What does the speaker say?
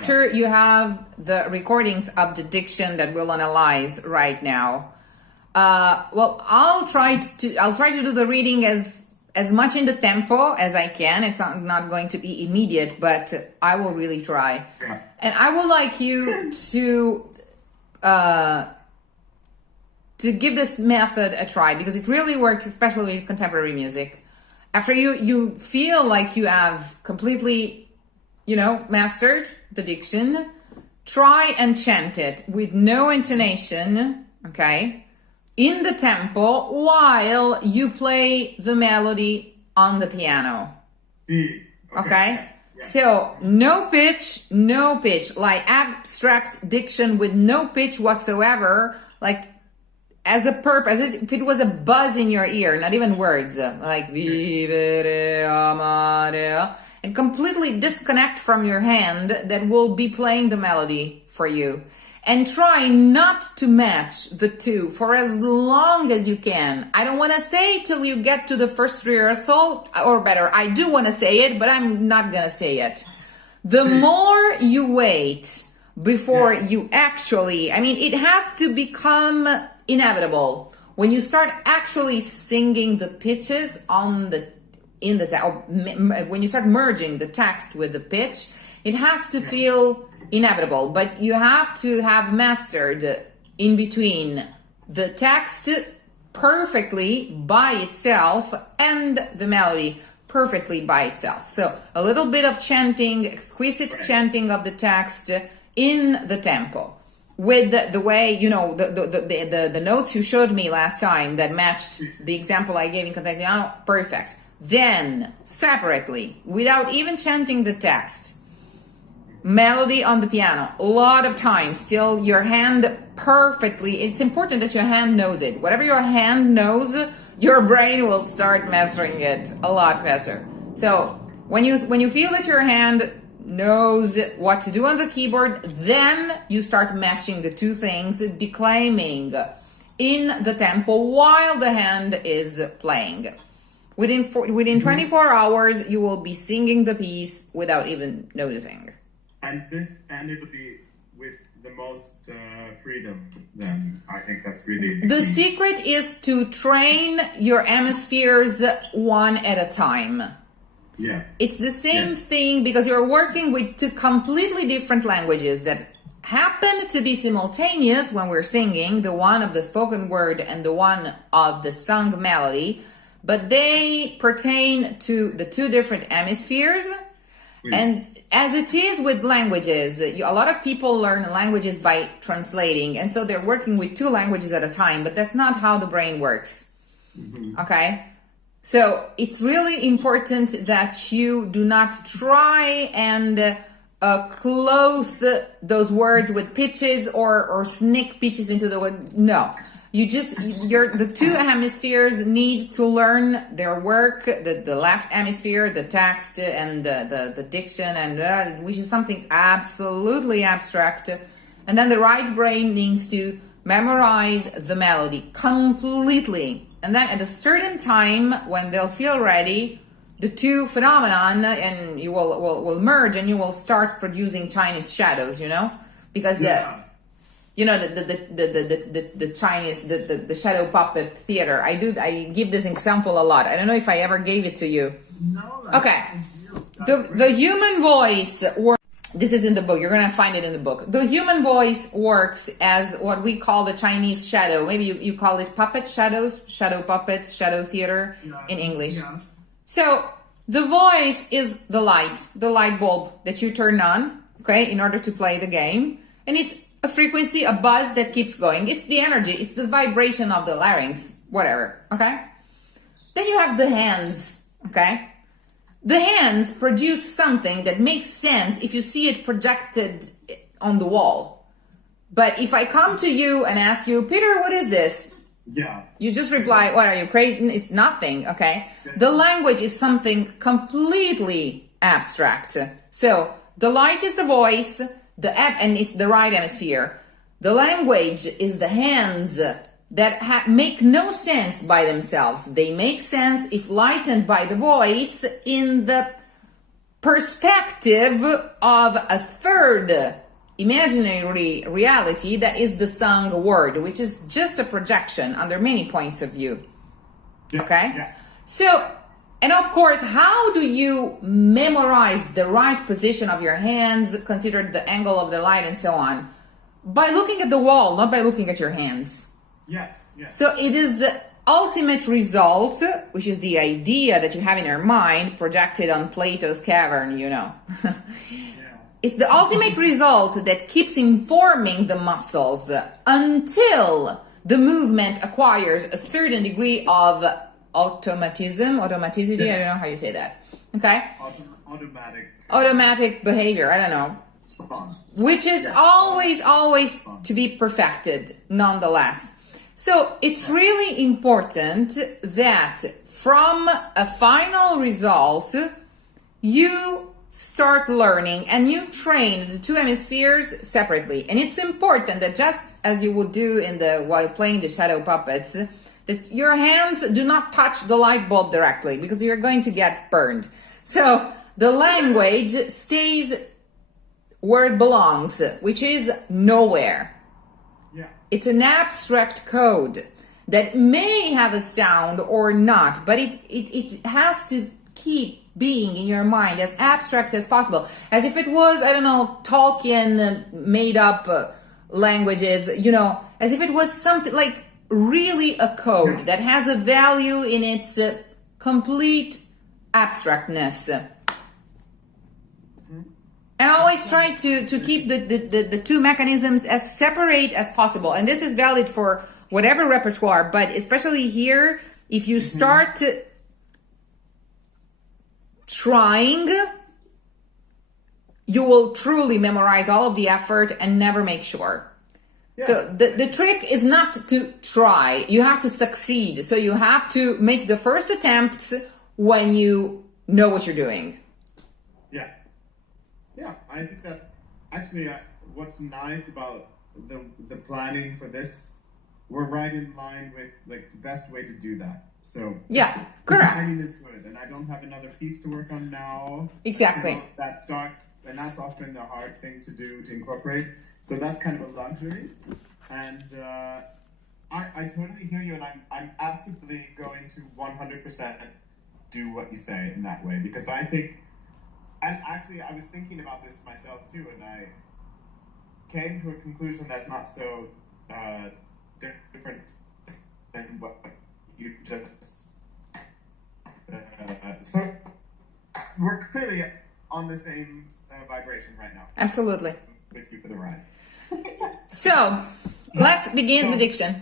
after you have the recordings of the diction that we'll analyze right now, well, I'll try to do the reading as much in the tempo as I can. It's not going to be immediate, but I will really try. Yeah. And I would like you to give this method a try, because it really works, especially with contemporary music. After you feel like you have completely, mastered the diction, try and chant it with no intonation, okay, in the tempo while you play the melody on the piano. Okay? Yes. So no pitch, like abstract diction with no pitch whatsoever, like as if it was a buzz in your ear, not even words, like vivere amare, and completely disconnect from your hand that will be playing the melody for you. And try not to match the two for as long as you can. I don't want to say till you get to the first rehearsal, or better, I do want to say it, but I'm not going to say it. The more you wait before you actually, it has to become inevitable. When you start actually singing the pitches when you start merging the text with the pitch, it has to feel inevitable, but you have to have mastered in between the text perfectly by itself and the melody perfectly by itself. So a little bit of chanting, exquisite chanting of the text in the tempo, with the way, the notes you showed me last time that matched the example I gave in Contemporary, perfect. Then separately, without even chanting the text, melody on the piano, a lot of times, still your hand perfectly, it's important that your hand knows it. Whatever your hand knows, your brain will start mastering it a lot faster. So when you feel that your hand knows what to do on the keyboard, then you start matching the two things, declaiming in the tempo while the hand is playing. Within 24 hours, you will be singing the piece without even noticing. And it will be with the most freedom, then I think that's really the secret is to train your hemispheres one at a time. Yeah. It's the same thing, because you're working with two completely different languages that happen to be simultaneous when we're singing, the one of the spoken word and the one of the sung melody, but they pertain to the two different hemispheres. And as it is with languages, a lot of people learn languages by translating, and so they're working with two languages at a time, but that's not how the brain works. Okay? So it's really important that you do not try and clothe those words with pitches or sneak pitches into the word. No. The two hemispheres need to learn their work, the left hemisphere, the text and the diction, and which is something absolutely abstract. And then the right brain needs to memorize the melody completely. And then at a certain time, when they'll feel ready, the two phenomenon and you will merge, and you will start producing Chinese shadows, because the Chinese, the shadow puppet theater. I give this example a lot. I don't know if I ever gave it to you. No. Okay. The human voice works. This is in the book. You're going to find it in the book. The human voice works as what we call the Chinese shadow. Maybe you call it puppet shadows, shadow puppets, shadow theater in English. Yeah. So the voice is the light bulb that you turn on, okay, in order to play the game. And it's a frequency, a buzz that keeps going. It's the energy, it's the vibration of the larynx, whatever, okay? Then you have the hands, okay? The hands produce something that makes sense if you see it projected on the wall. But if I come to you and ask you, Peter, what is this? Yeah. You just reply, what, are you crazy? It's nothing, okay? The language is something completely abstract. So the light is the voice, and it's the right hemisphere. The language is the hands that make no sense by themselves. They make sense if lightened by the voice in the perspective of a third imaginary reality that is the sung word, which is just a projection under many points of view. Yeah, Okay? yeah. So, and of course, how do you memorize the right position of your hands, consider the angle of the light and so on? By looking at the wall, not by looking at your hands. Yes, yes. So it is the ultimate result, which is the idea that you have in your mind projected on Plato's cavern, you know. It's the ultimate result that keeps informing the muscles until the movement acquires a certain degree of automaticity, I don't know how you say that. Okay? Automatic behavior, I don't know. Which is always to be perfected, nonetheless. So it's really important that from a final result, you start learning and you train the two hemispheres separately. And it's important that just as you would do while playing the shadow puppets, that your hands do not touch the light bulb directly because you're going to get burned. So the language stays where it belongs, which is nowhere. Yeah. It's an abstract code that may have a sound or not, but it has to keep being in your mind as abstract as possible, as if it was, I don't know, Tolkien made up languages, you know, as if it was something like really a code that has a value in its complete abstractness. And always try to keep the two mechanisms as separate as possible. And this is valid for whatever repertoire, but especially here, if you start trying, you will truly memorize all of the effort and never make sure. Yes. So the trick is not to try, you have to succeed. So you have to make the first attempts when you know what you're doing. Yeah, I think that actually what's nice about the planning for this, we're right in line with like the best way to do that. So yeah, correct. The timing is good, and I don't have another piece to work on now. Exactly. So and that's often a hard thing to do, to incorporate. So that's kind of a luxury, and I totally hear you, and I'm absolutely going to 100% do what you say in that way, because I think. And actually, I was thinking about this myself too, and I came to a conclusion that's not so different than what you just. So we're clearly on the same vibration right now. Absolutely. With you for the ride. So let's begin the diction.